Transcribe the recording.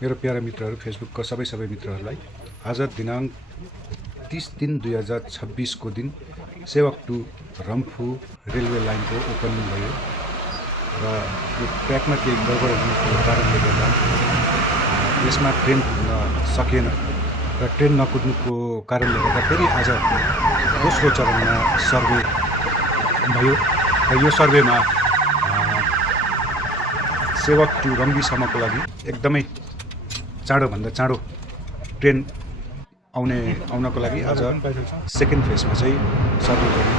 मेरो प्यारा मित्रहरू, फेसबुकका सबै मित्रहरूलाई आज दिनाङ्क 30/3/2026 को दिन सेवक 2 रम्फू रेलवे लाइनको ओपनिङ भयो र यो ट्र्याकमा केही गडबड हुनुको कारणले गर्दा यसमा ट्रेन कुद्न सकेन र ट्रेन नकुद्नुको कारणले गर्दा फेरि आज दोस्रो चरणमा सर्वे भयो र यो सर्वेमा सेवक 2 रम्बीसम्मको लागि एकदमै चाँडोभन्दा चाँडो ट्रेन आउनको लागि आज सेकेन्ड फेजमा चाहिँ सर्वे गरियो।